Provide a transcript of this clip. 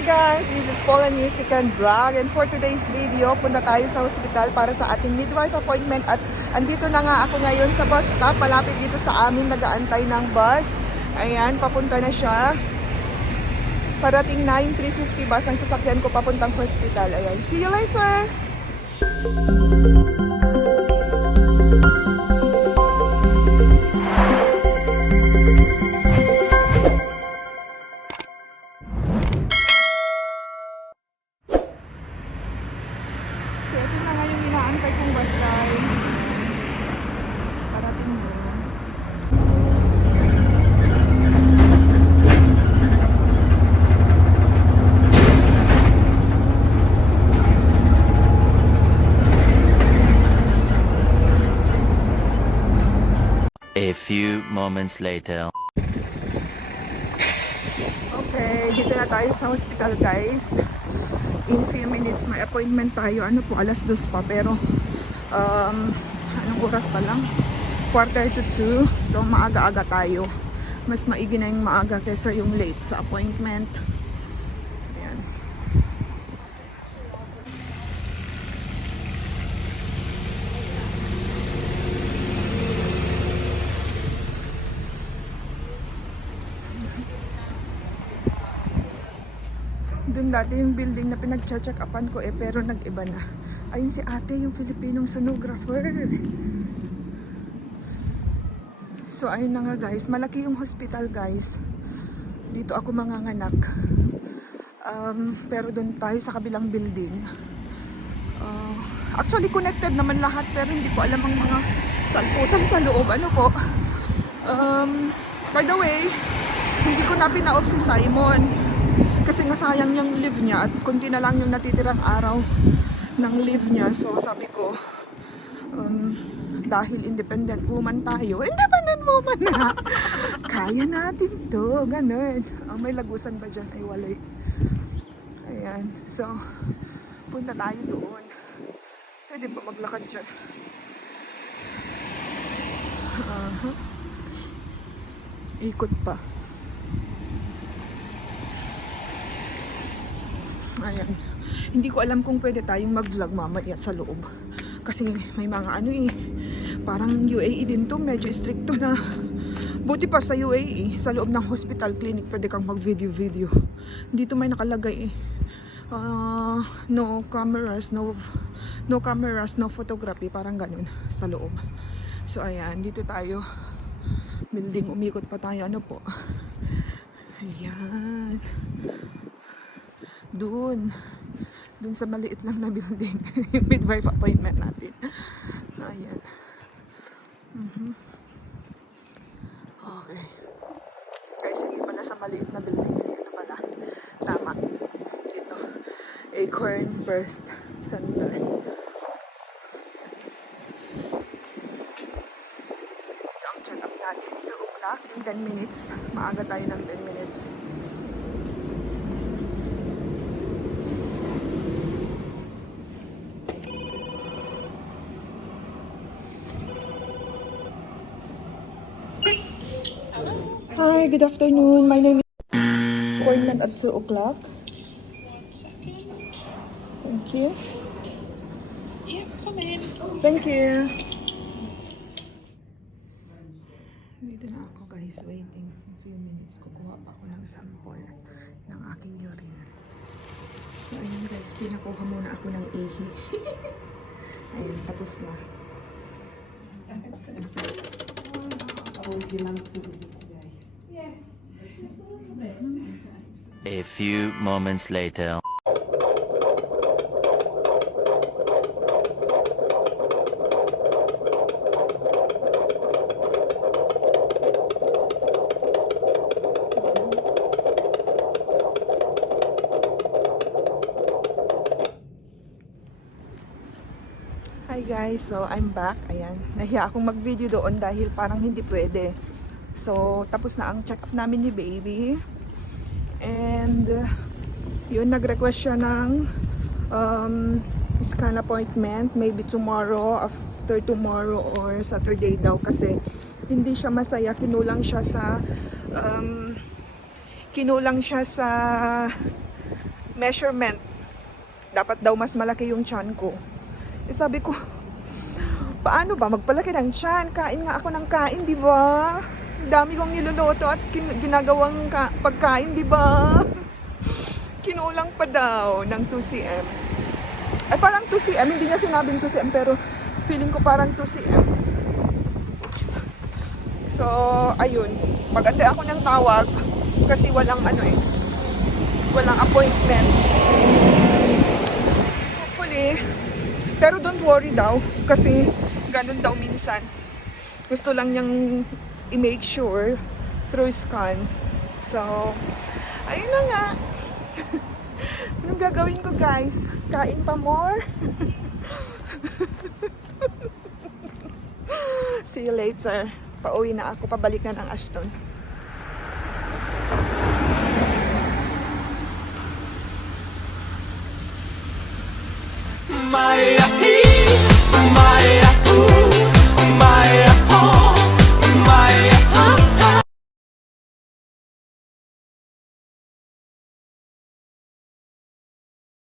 Hi guys, this is Paula Music and Vlog and for today's video, punta tayo sa hospital para sa ating midwife appointment at andito na nga ako ngayon sa bus stop, malapit dito sa amin nagaantay ng bus. Ayan, papunta na siya. Parating 9, 350 bus ang sasakyan ko papuntang hospital. Ayan, see you later! So ito na nga yung inaantay kong bus guys. Parating mo. A few moments later. Okay, dito na tayo sa hospital guys. In few minutes may appointment tayo. Ano po, alas dos pa pero um, anong oras pa lang? Quarter to two. So maaga-aga tayo. Mas maigi na yung maaga kaysa yung late sa appointment. Ayan. Doon dati yung building na pinag-check upan ko eh pero nag-iba na. Ayun si ate yung Filipinong sonographer. So ayun na nga guys, malaki yung hospital guys. Dito ako manganganak. Um, pero doon tayo sa kabilang building. Uh, actually connected naman lahat pero hindi ko alam ang mga salputan sa loob. Ano po? Um, by the way, hindi ko na pina-off si Simon. Kasi nga sayang yung leave niya at kunti na lang yung natitirang araw ng leave niya. So sabi ko, um, dahil independent woman tayo, independent woman na, kaya natin to, ganun. Ah, may lagusan ba dyan? Ay, walay. Ayan. So, punta tayo doon. Pwede ba maglakad dyan? Aha. Ikot pa. Ayan. Hindi ko alam kung pwede tayong mag-vlog mamaya sa loob. Kasi may mga ano eh, parang UAE din to, medyo stricto na. Buti pa sa UAE, sa loob ng hospital clinic, pwede kang mag-video-video. Dito may nakalagay eh. ah, no cameras, no no cameras, no photography, parang ganun sa loob. So ayan, dito tayo. Building, umikot pa tayo. Ano po? Ayan. Doon. Doon sa maliit lang na building. yung midwife appointment natin. Ayan. Mhm. Okay. Guys, hindi pala sa maliit na building. Ito pala. Tama. Ito. Acorn Burst Center. Ito ang check up natin sa una in 10 minutes. Maaga tayo ng 10 minutes. Hi, good afternoon. My name is appointment at 2 o'clock. Thank you. Yeah, come in. Thank you. Dito na ako guys, waiting a few minutes. Kukuha pa ako ng sample ng aking urine. So ayun guys, pinakuha muna ako ng ihi. ayun, tapos na. A few moments later. Hi guys, so I'm back. Ayan, nahiya akong mag-video doon dahil parang hindi pwede. So, tapos na ang check-up namin ni baby. And, uh, yun, nag-request siya ng um, scan appointment. Maybe tomorrow, after tomorrow or Saturday daw. Kasi, hindi siya masaya. Kinulang siya sa, um, kinulang siya sa measurement. Dapat daw mas malaki yung chan ko. Eh, sabi ko, paano ba magpalaki ng chan? Kain nga ako ng kain, di ba? Dami kong niluluto at ginagawang ka- pagkain, di ba? Kinulang pa daw ng 2 cm. Ay, parang 2 cm. Hindi niya sinabing 2 cm, pero feeling ko parang 2 cm. Oops. So, ayun. Magantay ako ng tawag kasi walang ano eh. Walang appointment. Hopefully. Pero don't worry daw kasi ganun daw minsan. Gusto lang niyang i-make sure through scan. So, ayun na nga. Anong gagawin ko guys? Kain pa more? See you later. Pauwi na ako. Pabalik na ng Ashton. My